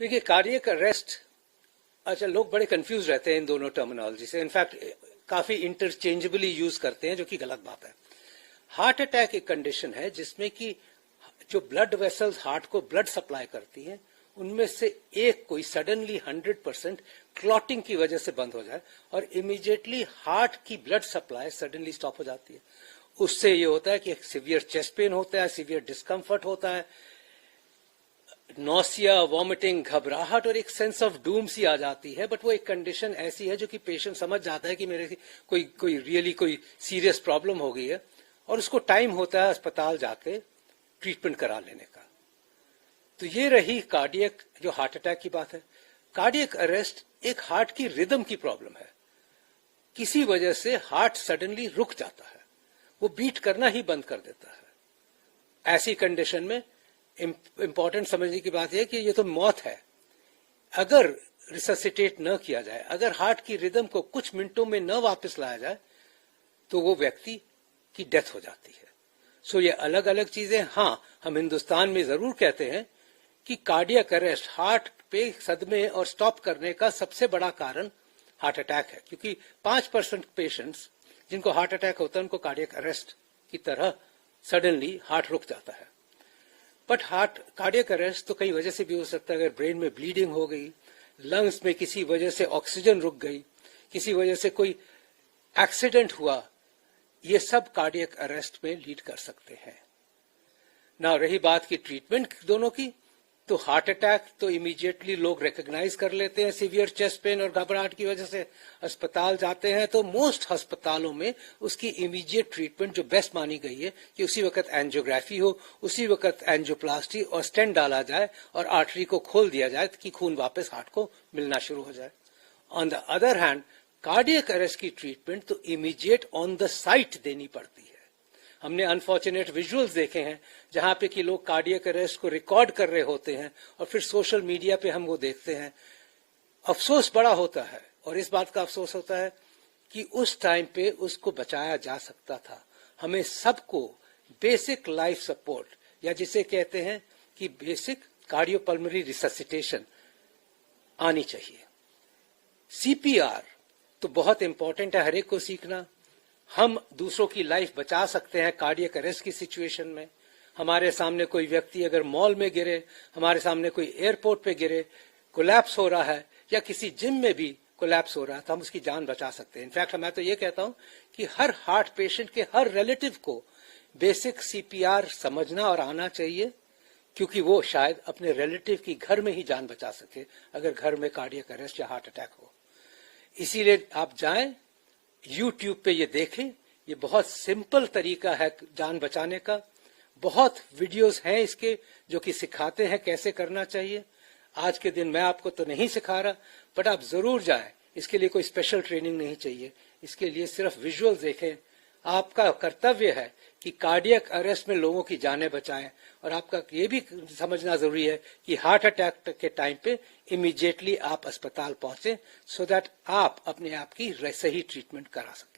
देखिए cardiac arrest, अच्छा लोग बड़े कंफ्यूज रहते हैं इन दोनों टर्मिनोलॉजी से, इनफैक्ट काफी इंटरचेंजेबली यूज करते हैं, जो कि गलत बात है। हार्ट अटैक एक कंडीशन है जिसमें कि जो ब्लड वेसल्स हार्ट को ब्लड सप्लाई करती हैं उनमें से एक कोई सडनली 100% क्लॉटिंग की वजह से बंद हो जाए और इमीडिएटली हार्ट की ब्लड सप्लाई सडनली स्टॉप हो जाती है। उससे ये होता है कि एक सीवियर चेस्ट पेन होता है, सीवियर डिस्कम्फर्ट होता है, नौसिया, वॉमिटिंग, घबराहट और एक सेंस ऑफ डूम सी आ जाती है। बट वो एक कंडीशन ऐसी है जो कि पेशेंट समझ जाता है कि मेरे कोई सीरियस प्रॉब्लम हो गई है और उसको टाइम होता है अस्पताल जाके ट्रीटमेंट करा लेने का। तो ये रही कार्डियक जो हार्ट अटैक की बात है। कार्डियक अरेस्ट एक हार्ट की रिदम की प्रॉब्लम है, किसी वजह से हार्ट सडनली रुक जाता है, वो बीट करना ही बंद कर देता है। ऐसी कंडीशन में इंपॉर्टेंट समझने की बात यह कि ये तो मौत है। अगर रिससिटेट न किया जाए, अगर हार्ट की रिदम को कुछ मिनटों में न वापस लाया जाए तो वो व्यक्ति की डेथ हो जाती है। सो ये अलग अलग चीजें। हाँ, हम हिंदुस्तान में जरूर कहते हैं कि कार्डियक अरेस्ट, हार्ट पे सदमे और स्टॉप करने का सबसे बड़ा कारण हार्ट अटैक है, क्योंकि 5% पेशेंट्स जिनको हार्ट अटैक होता है उनको कार्डियक अरेस्ट की तरह सडनली हार्ट रुक जाता है। बट कार्डियक अरेस्ट तो कई वजह से भी हो सकता है। अगर ब्रेन में ब्लीडिंग हो गई, लंग्स में किसी वजह से ऑक्सीजन रुक गई, किसी वजह से कोई एक्सीडेंट हुआ, ये सब कार्डियक अरेस्ट में लीड कर सकते हैं। ना रही बात की ट्रीटमेंट दोनों की, तो हार्ट अटैक तो इमीडिएटली लोग रिकॉग्नाइज कर लेते हैं, सीवियर चेस्ट पेन और घबराहट की वजह से अस्पताल जाते हैं। तो मोस्ट अस्पतालों में उसकी इमीडिएट ट्रीटमेंट जो बेस्ट मानी गई है कि उसी वक्त एंजियोग्राफी हो, उसी वक्त एंजियोप्लास्टी और स्टेंट डाला जाए और आर्टरी को खोल दिया जाए कि खून वापस हार्ट को मिलना शुरू हो जाए। On the other hand cardiac arrest की ट्रीटमेंट तो इमीडिएट ऑन द साइट देनी पड़ती है। हमने अनफॉर्चुनेट विजुअल्स देखे हैं जहां पे कि लोग कार्डियक अरेस्ट को रिकॉर्ड कर रहे होते हैं और फिर सोशल मीडिया पे हम वो देखते हैं। अफसोस बड़ा होता है, और इस बात का अफसोस होता है कि उस टाइम पे उसको बचाया जा सकता था। हमें सबको बेसिक लाइफ सपोर्ट, या जिसे कहते हैं कि बेसिक कार्डियोपल्मोनरी रिससिटेशन आनी चाहिए। सीपीआर तो बहुत इंपॉर्टेंट है हर एक को सीखना। हम दूसरों की लाइफ बचा सकते हैं कार्डियक अरेस्ट की सिचुएशन में। हमारे सामने कोई व्यक्ति अगर मॉल में गिरे, हमारे सामने कोई एयरपोर्ट पे गिरे, कोलैप्स हो रहा है, या किसी जिम में भी कोलैप्स हो रहा है, तो हम उसकी जान बचा सकते हैं। इनफैक्ट मैं तो ये कहता हूं कि हर हार्ट पेशेंट के हर रिलेटिव को बेसिक सीपीआर समझना और आना चाहिए, क्योंकि वो शायद अपने रिलेटिव की घर में ही जान बचा सके अगर घर में कार्डियक अरेस्ट या हार्ट अटैक हो। इसीलिए आप जाएं, YouTube पे ये देखें, ये बहुत सिंपल तरीका है जान बचाने का। बहुत वीडियोस हैं इसके जो कि सिखाते हैं कैसे करना चाहिए। आज के दिन मैं आपको तो नहीं सिखा रहा, बट आप जरूर जाएं। इसके लिए कोई स्पेशल ट्रेनिंग नहीं चाहिए, इसके लिए सिर्फ विजुअल्स देखें। आपका कर्तव्य है कि कार्डियक अरेस्ट में लोगों की जानें बचाएं, और आपका ये भी समझना जरूरी है कि हार्ट अटैक के टाइम पे इमीडिएटली आप अस्पताल पहुंचे, सो दैट आप अपने आप की सही ट्रीटमेंट करा सकें।